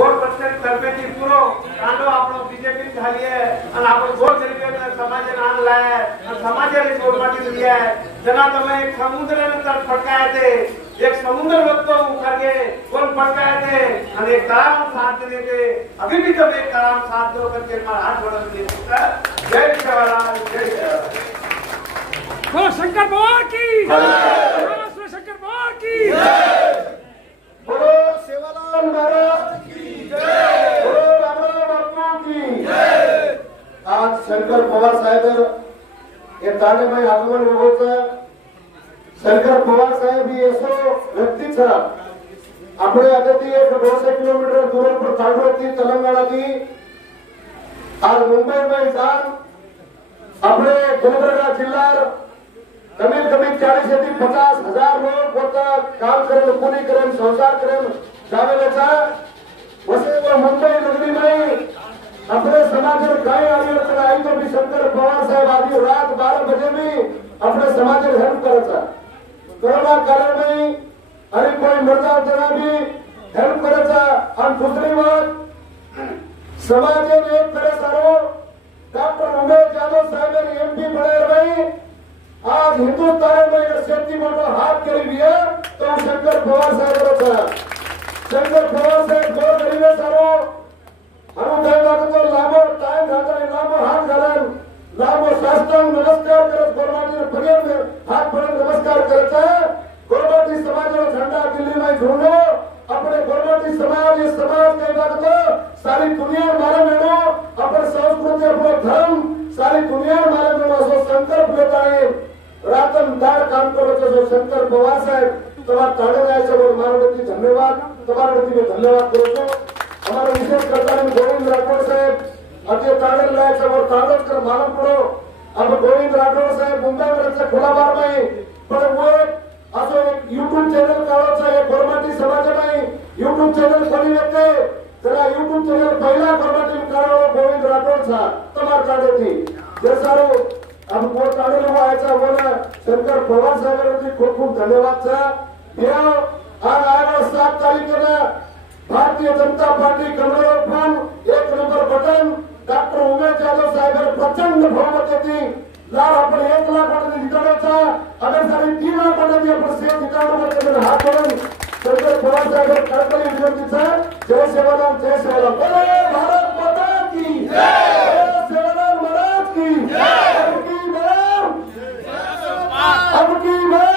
गोर प्रत्येक तर्फेची पुरो कांडो आपलो बीजेपी झाली आहे आणि आपण गोर गरिबी समाजाने आणलाय आणि समाजाने गोरमाटी दिली आहे जना तुम्ही एक समुद्रानंतर फटकायते एक समुद्र बघतो उखागे कोण फटकायते आणि एक तलाव साथ देते अभी भी जब एक तलाव साथ दो करके हाथ बढ़ा दिए जय शिवलाल जय बोलो शंकर भगवान की बोलो शंकर भगवान की बोलो सेवालाल महाराज की जय बोलो रामराव बापू की जय आज शंकर पवार साहेब ये तालेबाई आगमन होतं शंकर पवार साहेब ही ऐसो व्यक्ति था अपने आदती 150 किलोमीटर दूर पर चालू थी तेलंगाना की आज मुंबई में जान अपने गुलबर्गा जिला कमीत कमी 40 થી 50,000 लोग होता काम करें पुणे करें संसार करें जावेलेचा वसे वो मुंबई नगरी में अपने समाज गाय आयोजन आई तो भी शंकर पवार साहेब आदि रात 12 बजे में अपने समाज हेल्प करायचा कोरोना काल में आणि कोई मरता जना भी हेल्प करायचा आणि दुसरी बात समाज एक करे सारो डॉक्टर उमेश यादव साहेब एमपी बने रही आज हिंदुस्तान में शेती मोटो हाथ करी दिया तो शंकर पवार साहेब था शंकर पवार साहेब गोर गरीबे सारो अनुदय वागतो लांबो टाइम घालता लांबो हात घालन लांबो साष्टांग नमस्कार करत गोरमाटी पगे हात पडून नमस्कार करायचा गोरमाटी समाजाचा झंडा दिल्ली में झुंडो अपने गोरमाटी समाज ये समाज के वागतो सारी दुनिया मारे मेनो अपन संस्कृति अपनो धर्म सारी दुनिया मारे मेनो असो संकल्प लेतानी रातन दार काम करो तो शंकर पवार साहेब तुम्हारा ताड़े जायचं बोल मानवती धन्यवाद तुम्हारा वती में धन्यवाद करो तो हमारा विशेष करता गोविंद राठौड़ साहेब अजय ताड़े जायचं बोल ताड़च कर मालूम पड़ो अब गोविंद राठौड़ साहेब मुंबई में रहते खुला बार में पर वो असो एक YouTube चॅनल काढायचा एक गोरमाटी समाज में YouTube चॅनल खोली येते जरा YouTube चॅनल पहिला गोरमाटी काढावा गोविंद राठौड़ था तुम्हारा ताड़े थी जैसा अब वो ताड़े लोग आयचा बोला शंकर पवार साहेब खूप खूप धन्यवाद था या आज आएगा 7 तारीख को भारतीय जनता पार्टी कमरेवर पण 1 number button doctor Umesh Yadav साहेब प्रचंड बहुमत थी लाभ आपण 1 लाख मतांनी जिंकण्याचा अगर सारी 3 लाख मतांनी आपण सेट जिंकण्याचा हात धरून शंकर पवार साहेब कडकडी विनंतीचा जय सेवालाल बोले भारत माता की जय सेवालाल महाराज की जय अब की बार